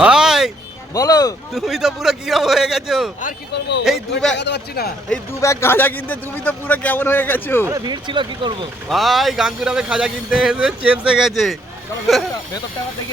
ভাই বলো তুমি তো পুরো কিরম হয়ে গেছো? আর কি করব? এই দু ব্যাগ পারছি না। এই দু ব্যাগ খাজা কিনতে তুমি তো পুরো কেমন হয়ে গেছো? ভিড় ছিল কি করব? ভাই গাঙ্গুরামে খাজা কিনতে এসে চেপসে গেছে। ভেতরটা দেখি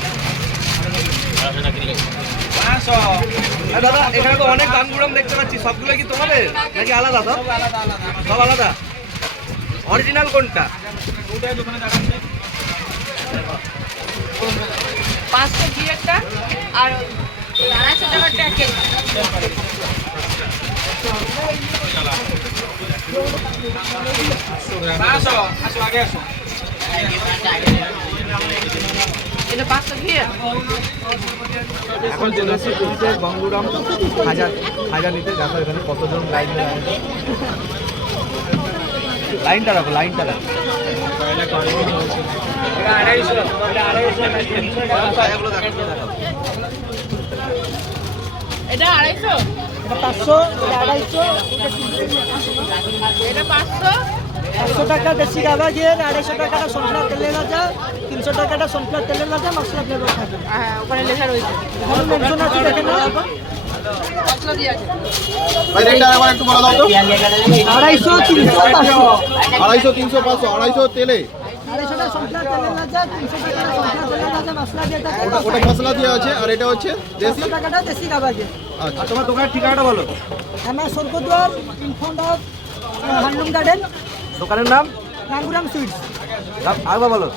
দাদা এখানে তো অনেক গানগুলাম দেখতে পাচ্ছি। সবগুলো কি তোমাদের? নাকি আলাদা তো সব আলাদা? অরিজিনাল কোনটা? পাঁচশো ঘি একটা আর আড়াইশো টাকার প্যাকেট এটা পাঁচশো ঘি এখন চলে এসেছি পুরীতে গঙ্গুরাম। খাজা খাজা নিতে দেখো এখানে কতজন লাইন লাইনটা রাখো লাইনটা রাখো। এটা আড়াইশো? পাঁচশো এটা আড়াইশো এটা পাঁচশো? একশো টাকা দেশি গাবা গিয়ে আড়াইশো টাকাটা সনফ্লাওয়ার তেলের লাজা তিনশো টাকাটা সনফ্লাওয়ার তেলের লাজা মশলা ফ্লেভার থাকবে হ্যাঁ। ওখানে লেখা রয়েছে। মেনশন আছে দেখে না আড়াইশো তিনশো পাঁচশো। আড়াইশো তিনশো পাঁচশো আড়াইশো তেলে। থাকে ওটা মশলা আছে আর এটা হচ্ছে দেশি? টাকাটা দেশি গাবা আচ্ছা। তোমার দোকানের ঠিকানাটা বলো। আমার Swargadwar in front of handloom garden. দোকানের নাম? গাঙ্গুরাম সুইটস। আরেকবার বলো।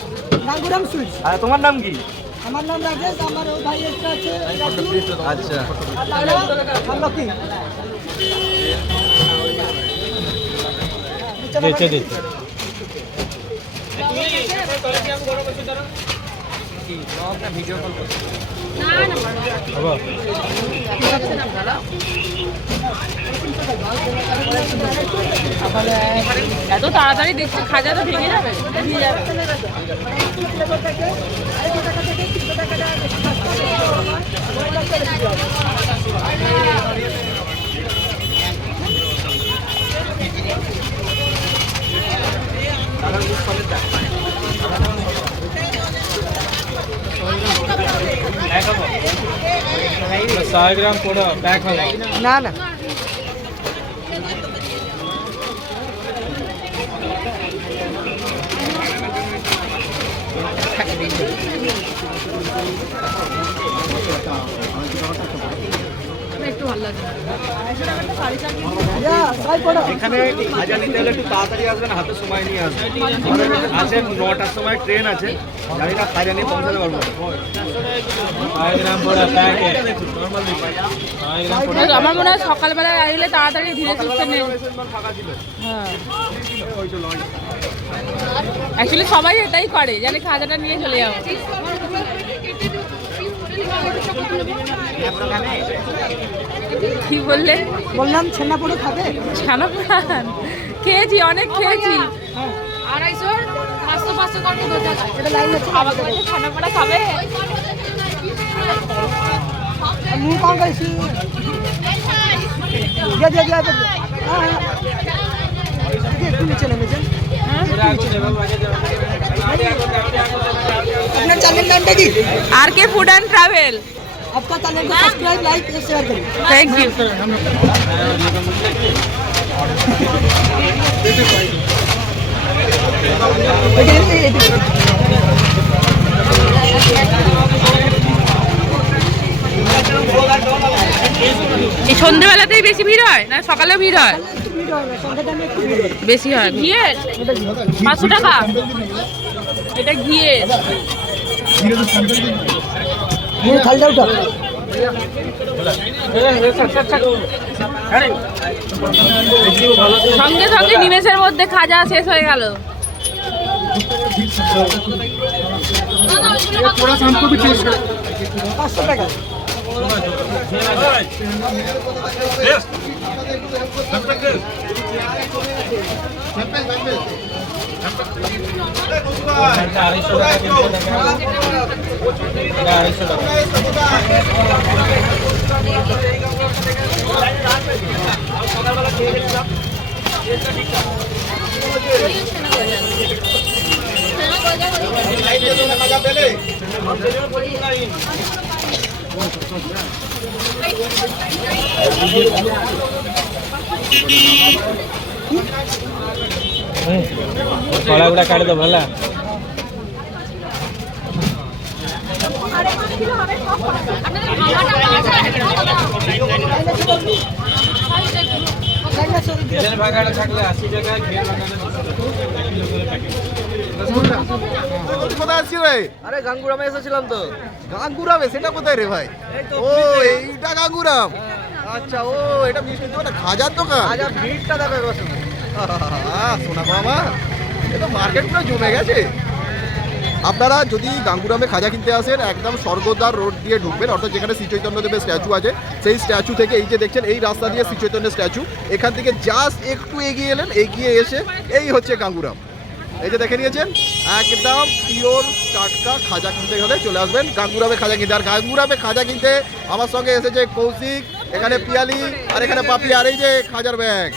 গাঙ্গুরাম সুইটস। আর তোমার নাম কি? আমার নাম রাজেশ আমার ওই ভাই একটা আছে আচ্ছা। আর তারা লক্ষ্মী। দিচ্ছে দিচ্ছে এত তাড়াতাড়ি দেখছি খাজা তো ভেঙে যাবে। না না। এখানে নিতে একটু তাড়াতাড়ি আসবেন, হাতে সময় নিয়ে আসবেন। আছে নটার সময় ট্রেন আছে, জানি না খাজা নিয়ে পৌঁছাতে পারব আমার মনে হয় সকালবেলায় আসলে তাড়াতাড়ি ধীরে সুস্থে নেই। অ্যাকচুয়ালি সবাই এটাই করে জানি খাজাটা নিয়ে চলে যাও। কি বললে? বললাম ছানা খাবে? ছানা খেয়েছি অনেক খেয়েছি। আড়াইশো পাঁচশো পাঁচশো খাবে। আপনার আর কে ফুড অ্যান্ড ট্রাভেল आपका चैनल को सब्सक्राइब लाइक और शेयर करें থ্যাংক ইউ এই সন্ধ্যেবেলাতেই বেশি ভিড় হয় না সকালেও ভিড় হয় সন্ধ্যা টাইমে একটু ভিড় হয়। বেশি হয় ঘিয়ের পাঁচশো টাকা এটা ঘিয়ের নিয়ে থালটা উঠা সঙ্গে সঙ্গে নিমেষের মধ্যে খাজা শেষ হয়ে গেল। পাঁচশো টাকা। আড়াইশো টাকা কড়া গুড়া কাটি দেব হলা ভাগাটা থাকলে আশি টাকা কোথায় আসছি রে আরে গাঙ্গুরামে এসেছিলাম তো। গাঙ্গুরামে? সেটা কোথায় রে ভাই? ও এইটা গাঙ্গুরাম। আচ্ছা ও এটা দোকান খাজার দোকান? আজ ভিড়টা দেখো সোনা বাবা এ তো মার্কেট পুরো জমে গেছে। আপনারা যদি গাঙ্গুরামে খাজা কিনতে আসেন, একদম স্বর্গদ্বার রোড দিয়ে ঢুকবেন, অর্থাৎ যেখানে শ্রী চৈতন্যদেবের স্ট্যাচু আছে, সেই স্ট্যাচু থেকে এই যে দেখছেন, এই রাস্তা দিয়ে শ্রী চৈতন্যের স্ট্যাচু এখান থেকে জাস্ট একটু এগিয়ে এলেন, এগিয়ে এসে এই হচ্ছে গাঙ্গুরাম। এই যে দেখে নিয়েছেন, একদম পিওর টাটকা খাজা কিনতে হলে চলে আসবেন। গাঙ্গুরামে খাজা কিনতে, আর গাঙ্গুরামে খাজা কিনতে আমার সঙ্গে এসেছে কৌশিক, এখানে পিয়ালি, আর এখানে পাপি আর এই যে খাজার ব্যাগ।